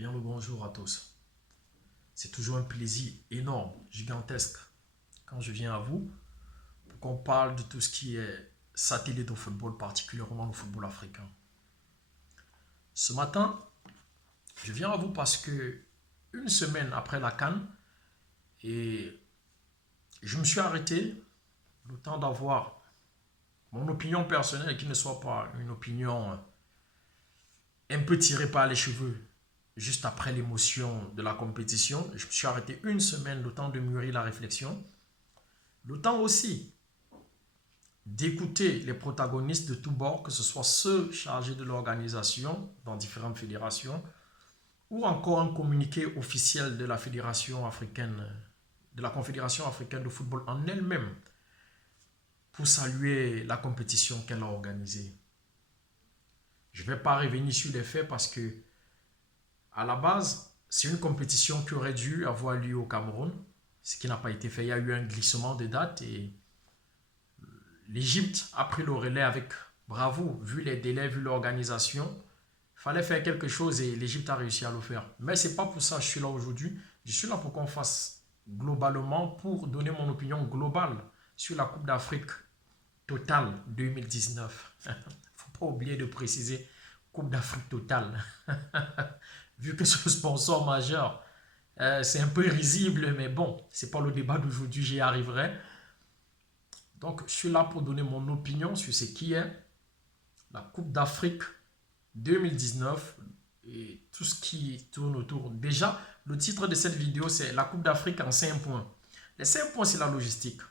Bien le bonjour à tous. C'est toujours un plaisir énorme, gigantesque, quand je viens à vous pour qu'on parle de tout ce qui est satellite au football, particulièrement le football africain. Ce matin, je viens à vous parce que une semaine après la CAN, et je me suis arrêté le temps d'avoir mon opinion personnelle qui ne soit pas une opinion un peu tirée par les cheveux juste après l'émotion de la compétition. Je me suis arrêté une semaine, le temps de mûrir la réflexion, le temps aussi d'écouter les protagonistes de tous bords, que ce soit ceux chargés de l'organisation dans différentes fédérations, ou encore un communiqué officiel de la Fédération africaine, de la Confédération africaine de football en elle-même, pour saluer la compétition qu'elle a organisée. Je ne vais pas revenir sur les faits parce que, à la base, c'est une compétition qui aurait dû avoir lieu au Cameroun, ce qui n'a pas été fait. Il y a eu un glissement de date et l'Égypte a pris le relais avec bravoure, vu les délais, vu l'organisation. Il fallait faire quelque chose et l'Égypte a réussi à le faire. Mais ce n'est pas pour ça que je suis là aujourd'hui. Je suis là pour qu'on fasse globalement, pour donner mon opinion globale sur la Coupe d'Afrique totale 2019. Il ne faut pas oublier de préciser Coupe d'Afrique totale. Vu que c'est le sponsor majeur, c'est un peu risible, mais bon, ce n'est pas le débat d'aujourd'hui, j'y arriverai. Donc, je suis là pour donner mon opinion sur ce qui est la Coupe d'Afrique 2019 et tout ce qui tourne autour. Déjà, le titre de cette vidéo, c'est la Coupe d'Afrique en 5 points. Les 5 points, c'est la logistique.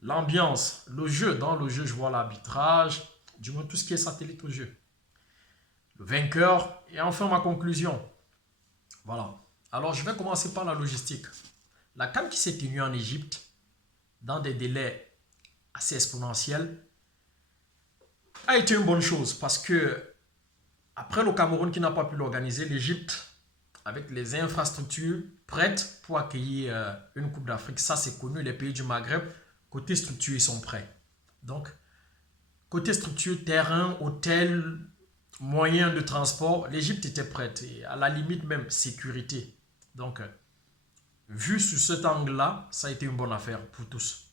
L'ambiance, le jeu. Dans le jeu, je vois l'arbitrage, du moins tout ce qui est satellite au jeu. Le vainqueur et enfin ma conclusion. Voilà. Alors, je vais commencer par la logistique. La CAN qui s'est tenue en Égypte dans des délais assez exponentiels a été une bonne chose parce que après le Cameroun qui n'a pas pu l'organiser, l'Égypte, avec les infrastructures prêtes pour accueillir une Coupe d'Afrique, ça c'est connu, les pays du Maghreb, côté structure, ils sont prêts. Donc, côté structure, terrain, hôtel, moyens de transport, l'Égypte était prête. Et à la limite même, sécurité. Donc, vu sous cet angle-là, ça a été une bonne affaire pour tous.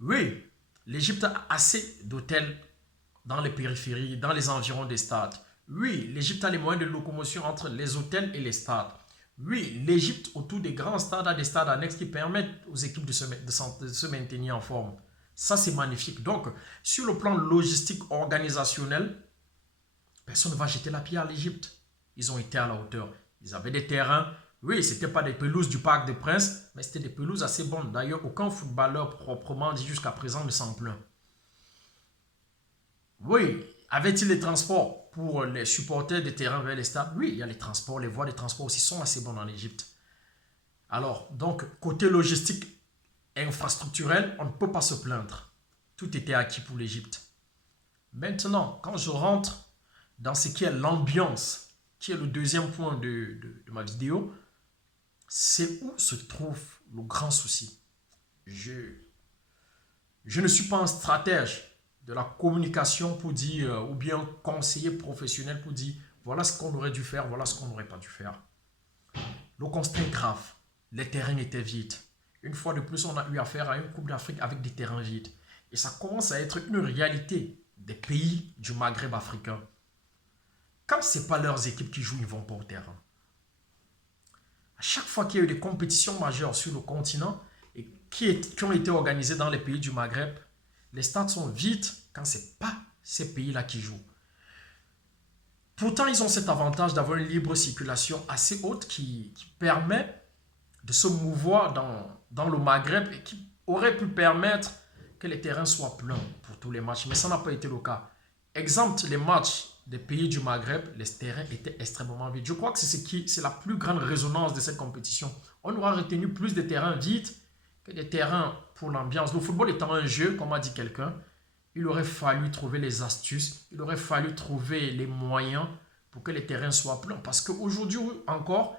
Oui, l'Égypte a assez d'hôtels dans les périphéries, dans les environs des stades. Oui, l'Égypte a les moyens de locomotion entre les hôtels et les stades. Oui, l'Égypte, autour des grands stades, a des stades annexes qui permettent aux équipes de se maintenir en forme. Ça, c'est magnifique. Donc, sur le plan logistique organisationnel, personne ne va jeter la pierre à l'Égypte. Ils ont été à la hauteur. Ils avaient des terrains. Oui, ce n'était pas des pelouses du Parc des Princes, mais c'était des pelouses assez bonnes. D'ailleurs, aucun footballeur proprement dit jusqu'à présent ne s'en plaint. Oui, avait-il les transports pour les supporters des terrains vers les stades? Oui, il y a les transports, les voies de transport aussi sont assez bonnes en Égypte. Alors, donc, côté logistique et infrastructurel, on ne peut pas se plaindre. Tout était acquis pour l'Égypte. Maintenant, quand je rentre dans ce qui est l'ambiance, qui est le deuxième point de ma vidéo, c'est où se trouve le grand souci. Je ne suis pas un stratège de la communication pour dire, ou bien conseiller professionnel pour dire, voilà ce qu'on aurait dû faire, voilà ce qu'on n'aurait pas dû faire. Le constat est grave. Les terrains étaient vides. Une fois de plus, on a eu affaire à une Coupe d'Afrique avec des terrains vides. Et ça commence à être une réalité des pays du Maghreb africain. Quand ce n'est pas leurs équipes qui jouent, ils ne vont pas au terrain. À chaque fois qu'il y a eu des compétitions majeures sur le continent et qui ont été organisées dans les pays du Maghreb, les stades sont vides quand ce n'est pas ces pays-là qui jouent. Pourtant, ils ont cet avantage d'avoir une libre circulation assez haute qui permet de se mouvoir dans le Maghreb et qui aurait pu permettre que les terrains soient pleins pour tous les matchs. Mais ça n'a pas été le cas. Exemple, les matchs des pays du Maghreb, les terrains étaient extrêmement vides. Je crois que c'est la plus grande résonance de cette compétition. On aura retenu plus de terrains vides que des terrains pour l'ambiance. Le football étant un jeu, comme a dit quelqu'un, il aurait fallu trouver les astuces, il aurait fallu trouver les moyens pour que les terrains soient pleins. Parce qu'aujourd'hui encore,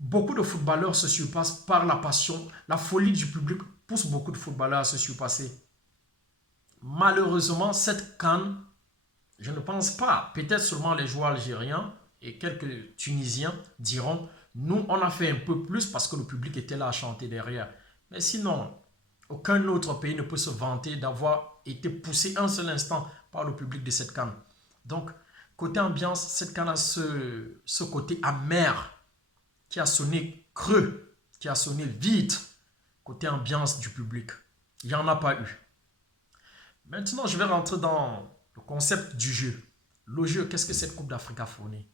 beaucoup de footballeurs se surpassent par la passion. La folie du public pousse beaucoup de footballeurs à se surpasser. Malheureusement, cette CAN, je ne pense pas, peut-être seulement les joueurs algériens et quelques Tunisiens diront, nous, on a fait un peu plus parce que le public était là à chanter derrière. Mais sinon, aucun autre pays ne peut se vanter d'avoir été poussé un seul instant par le public de cette CAN. Donc, côté ambiance, cette CAN a ce côté amer qui a sonné creux, qui a sonné vide côté ambiance du public. Il n'y en a pas eu. Maintenant, je vais rentrer dans le concept du jeu. Le jeu, qu'est-ce que cette Coupe d'Afrique a fourni?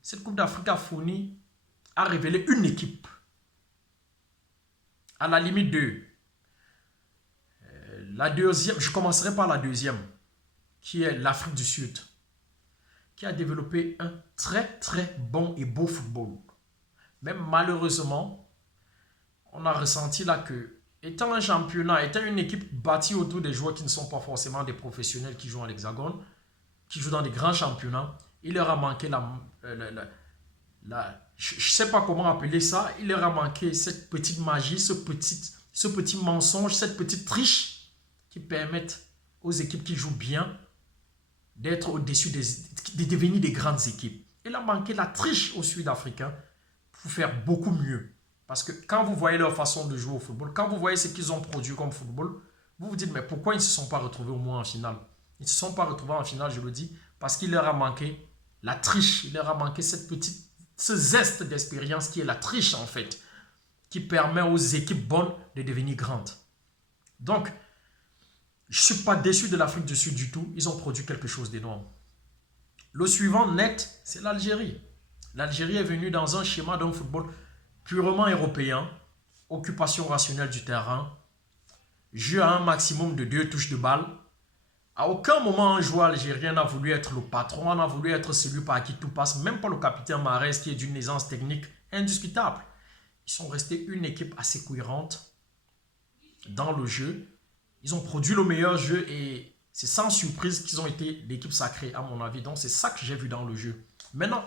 Cette Coupe d'Afrique a révélé une équipe. À la limite de la deuxième, je commencerai par la deuxième, qui est l'Afrique du Sud, qui a développé un très très bon et beau football. Mais malheureusement, on a ressenti là que, étant un championnat, étant une équipe bâtie autour des joueurs qui ne sont pas forcément des professionnels qui jouent à l'Hexagone, qui jouent dans des grands championnats, il leur a manqué je ne sais pas comment appeler ça, il leur a manqué cette petite magie, ce petit mensonge, cette petite triche qui permettent aux équipes qui jouent bien d'être au-dessus de devenir des grandes équipes. Il a manqué la triche aux Sud-Africains pour faire beaucoup mieux. Parce que quand vous voyez leur façon de jouer au football, quand vous voyez ce qu'ils ont produit comme football, vous vous dites, mais pourquoi ils ne se sont pas retrouvés au moins en finale? Ils ne se sont pas retrouvés en finale, je le dis, parce qu'il leur a manqué la triche. Il leur a manqué ce zeste d'expérience qui est la triche, en fait, qui permet aux équipes bonnes de devenir grandes. Donc, je ne suis pas déçu de l'Afrique du Sud du tout. Ils ont produit quelque chose d'énorme. Le suivant net, c'est l'Algérie. L'Algérie est venue dans un schéma d'un football purement européen, occupation rationnelle du terrain, jeu à un maximum de 2 touches de balle. À aucun moment un joueur algérien n'a voulu être le patron, n'a voulu être celui par qui tout passe, même pas le capitaine Mahrez qui est d'une aisance technique indiscutable. Ils sont restés une équipe assez cohérente dans le jeu. Ils ont produit le meilleur jeu et c'est sans surprise qu'ils ont été l'équipe sacrée à mon avis. Donc c'est ça que j'ai vu dans le jeu. Maintenant,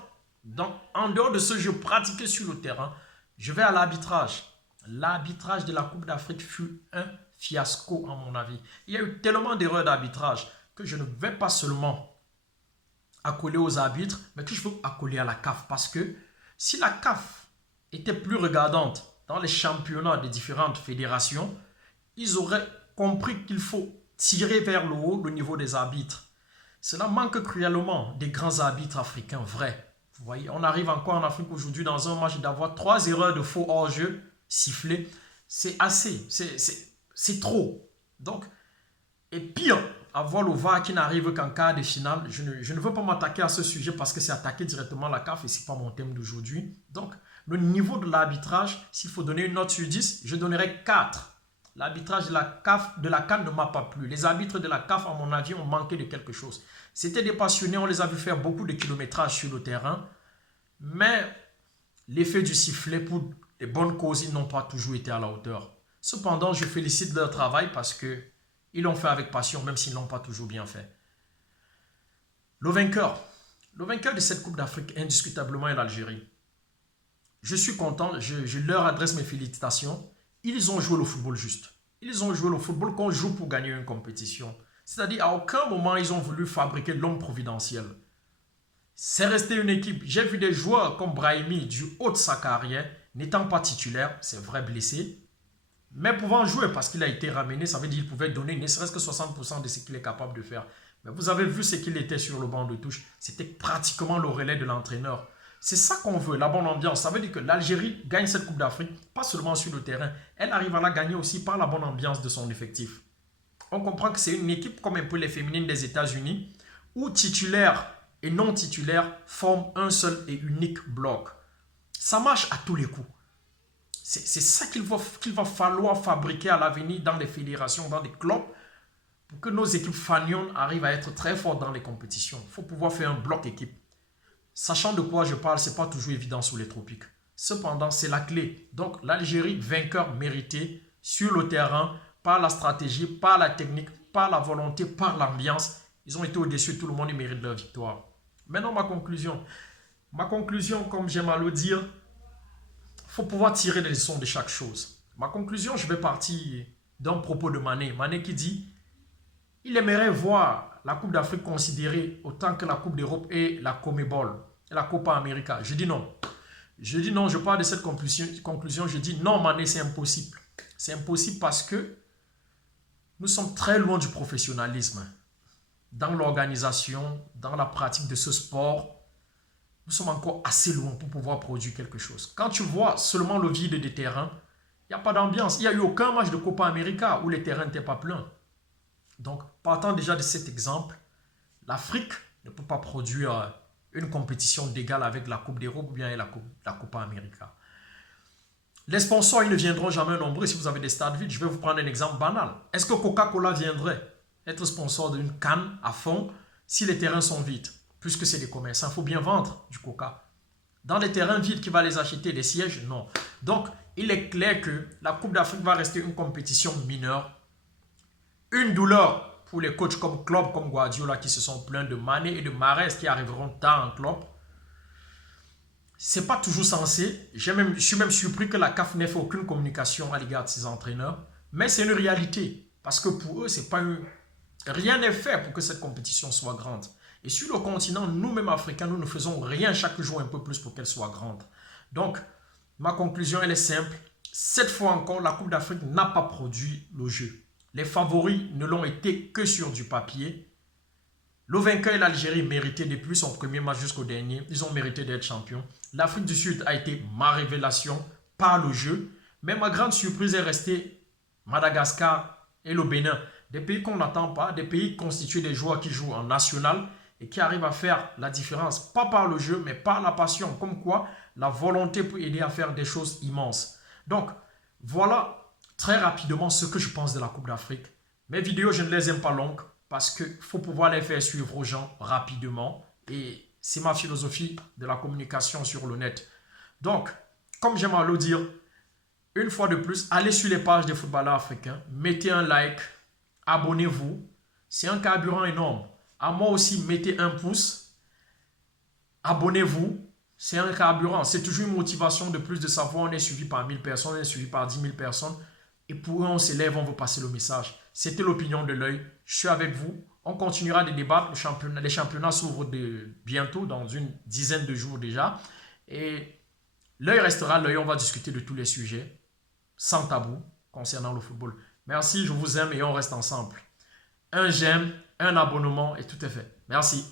en dehors de ce jeu pratiqué sur le terrain, je vais à l'arbitrage. L'arbitrage de la Coupe d'Afrique fut un fiasco à mon avis. Il y a eu tellement d'erreurs d'arbitrage que je ne vais pas seulement accoler aux arbitres, mais que je veux accoler à la CAF. Parce que si la CAF était plus regardante dans les championnats des différentes fédérations, ils auraient compris qu'il faut tirer vers le haut le niveau des arbitres. Cela manque cruellement des grands arbitres africains vrais. Vous voyez, on arrive encore en Afrique aujourd'hui dans un match d'avoir 3 erreurs de faux hors-jeu sifflées. C'est assez, c'est trop. Donc, et pire, avoir le VAR qui n'arrive qu'en quart de finale, je ne veux pas m'attaquer à ce sujet parce que c'est attaquer directement la CAF et ce n'est pas mon thème d'aujourd'hui. Donc, le niveau de l'arbitrage, s'il faut donner une note sur 10, je donnerais 4. L'arbitrage de la CAN ne m'a pas plu. Les arbitres de la CAF, à mon avis, ont manqué de quelque chose. C'était des passionnés, on les a vu faire beaucoup de kilométrage sur le terrain. Mais l'effet du sifflet pour les bonnes causes, ils n'ont pas toujours été à la hauteur. Cependant, je félicite leur travail parce qu'ils l'ont fait avec passion, même s'ils ne l'ont pas toujours bien fait. Le vainqueur de cette Coupe d'Afrique, indiscutablement, est l'Algérie. Je suis content, je leur adresse mes félicitations. Ils ont joué le football juste. Ils ont joué le football qu'on joue pour gagner une compétition. C'est-à-dire, à aucun moment, ils ont voulu fabriquer l'homme providentiel. C'est resté une équipe. J'ai vu des joueurs comme Brahimi, du haut de sa carrière, n'étant pas titulaire, c'est vrai blessé, mais pouvant jouer parce qu'il a été ramené, ça veut dire qu'il pouvait donner ne serait-ce que 60% de ce qu'il est capable de faire. Mais vous avez vu ce qu'il était sur le banc de touche. C'était pratiquement le relais de l'entraîneur. C'est ça qu'on veut, la bonne ambiance. Ça veut dire que l'Algérie gagne cette Coupe d'Afrique, pas seulement sur le terrain. Elle arrive à la gagner aussi par la bonne ambiance de son effectif. On comprend que c'est une équipe comme un peu les féminines des États-Unis, où titulaires et non titulaires forment un seul et unique bloc. Ça marche à tous les coups. C'est ça qu'il va falloir fabriquer à l'avenir dans les fédérations, dans les clubs, pour que nos équipes fanion arrivent à être très fortes dans les compétitions. Il faut pouvoir faire un bloc équipe. Sachant de quoi je parle, ce n'est pas toujours évident sous les tropiques. Cependant, c'est la clé. Donc, l'Algérie, vainqueur mérité sur le terrain, par la stratégie, par la technique, par la volonté, par l'ambiance. Ils ont été au-dessus de tout le monde, ils méritent leur victoire. Maintenant, ma conclusion. Ma conclusion, comme j'aime à le dire, il faut pouvoir tirer les leçons de chaque chose. Ma conclusion, je vais partir d'un propos de Mané. Mané qui dit, il aimerait voir la Coupe d'Afrique considérée autant que la Coupe d'Europe et la CONMEBOL. et la Copa América. Je dis non. Je dis non, je parle de cette conclusion. Je dis non, Mané, c'est impossible. C'est impossible parce que nous sommes très loin du professionnalisme. Dans l'organisation, dans la pratique de ce sport, nous sommes encore assez loin pour pouvoir produire quelque chose. Quand tu vois seulement le vide des terrains, il n'y a pas d'ambiance. Il n'y a eu aucun match de Copa América où les terrains n'étaient pas pleins. Donc, partant déjà de cet exemple, l'Afrique ne peut pas produire une compétition d'égal avec la Coupe d'Europe ou bien la Copa América. Les sponsors, ils ne viendront jamais nombreux si vous avez des stades vides. Je vais vous prendre un exemple banal. Est-ce que Coca-Cola viendrait être sponsor d'une canne à fond si les terrains sont vides? Puisque c'est des commerçants, il faut bien vendre du Coca. Dans les terrains vides, qui va les acheter? Des sièges? Non. Donc, il est clair que la Coupe d'Afrique va rester une compétition mineure. Une douleur pour les coachs comme Klopp, comme Guardiola qui se sont plaints de Mané et de Mahrez qui arriveront tard en Klopp. C'est pas toujours censé. Je suis même surpris que la CAF n'ait fait aucune communication à l'égard de ses entraîneurs. Mais c'est une réalité. Parce que pour eux, c'est pas rien n'est fait pour que cette compétition soit grande. Et sur le continent, nous-mêmes Africains, nous ne faisons rien chaque jour un peu plus pour qu'elle soit grande. Donc, ma conclusion, elle est simple. Cette fois encore, la Coupe d'Afrique n'a pas produit le jeu. Les favoris ne l'ont été que sur du papier. Le vainqueur et l'Algérie méritaient depuis son premier match jusqu'au dernier. Ils ont mérité d'être champions. L'Afrique du Sud a été ma révélation par le jeu. Mais ma grande surprise est restée Madagascar et le Bénin. Des pays qu'on n'attend pas, des pays constitués des joueurs qui jouent en national et qui arrivent à faire la différence, pas par le jeu, mais par la passion. Comme quoi, la volonté peut aider à faire des choses immenses. Donc, voilà très rapidement ce que je pense de la Coupe d'Afrique. Mes vidéos, je ne les aime pas longues parce qu'il faut pouvoir les faire suivre aux gens rapidement. Et c'est ma philosophie de la communication sur le net. Donc, comme j'aime à le dire, une fois de plus, allez sur les pages des footballeurs africains, mettez un like, abonnez-vous. C'est un carburant énorme. À moi aussi, mettez un pouce, abonnez-vous. C'est un carburant. C'est toujours une motivation de plus de savoir. On est suivi par 1000 personnes, on est suivi par 10 000 personnes. Et pour eux, on s'élève, on veut passer le message. C'était l'opinion de l'œil. Je suis avec vous. On continuera de débattre. Les championnats s'ouvrent bientôt, dans une dizaine de jours déjà. Et l'œil restera l'œil. On va discuter de tous les sujets, sans tabou, concernant le football. Merci, je vous aime et on reste ensemble. Un j'aime, un abonnement et tout est fait. Merci.